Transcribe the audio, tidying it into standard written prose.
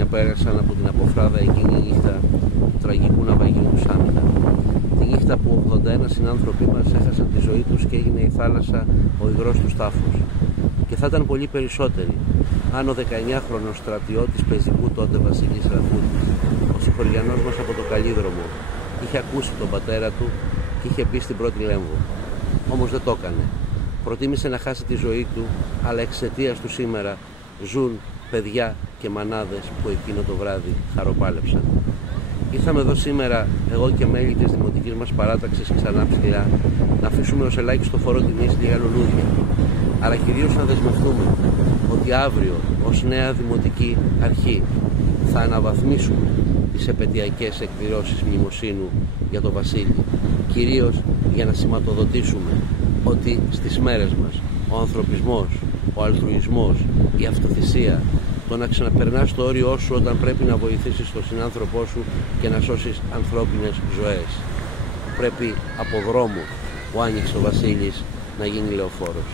χρόνια πέρασαν από την αποφράδα εκείνη η νύχτα του τραγικού ναυαγίου του Σάμινα. Τη νύχτα που 81 συνάνθρωποι μας έχασαν τη ζωή τους και έγινε η θάλασσα ο υγρός τους τάφος. Και θα ήταν πολύ περισσότεροι αν ο 19χρονος στρατιώτης πεζικού τότε Βασίλης Ραφούτης, ο συγχωριανός μας από το Καλλίδρομο, είχε ακούσει τον πατέρα του και είχε μπει στην πρώτη Λέμβο. Όμως δεν το έκανε. Προτίμησε να χάσει τη ζωή του, αλλά εξαιτίας του σήμερα ζουν παιδιά και μανάδες που εκείνο το βράδυ χαροπάλεψαν. Ήρθαμε εδώ σήμερα, εγώ και μέλη της δημοτικής μας παράταξης ξανά ψηλά, να αφήσουμε ως ελάχιστο φορό τιμής λίγα λουλούδια, αλλά κυρίως να δεσμευτούμε ότι αύριο ως νέα δημοτική αρχή θα αναβαθμίσουμε τις επαιτειακές εκδηλώσεις μνημοσύνου για τον Βασίλη, κυρίως για να σηματοδοτήσουμε ότι στις μέρες μας ο ανθρωπισμός, ο αλτρουισμός, η αυτοθυσία, το να ξαναπερνάς το όριό σου όταν πρέπει να βοηθήσεις τον συνάνθρωπό σου και να σώσεις ανθρώπινες ζωές. Πρέπει από δρόμο που άνοιξε ο Βασίλης να γίνει λεωφόρος.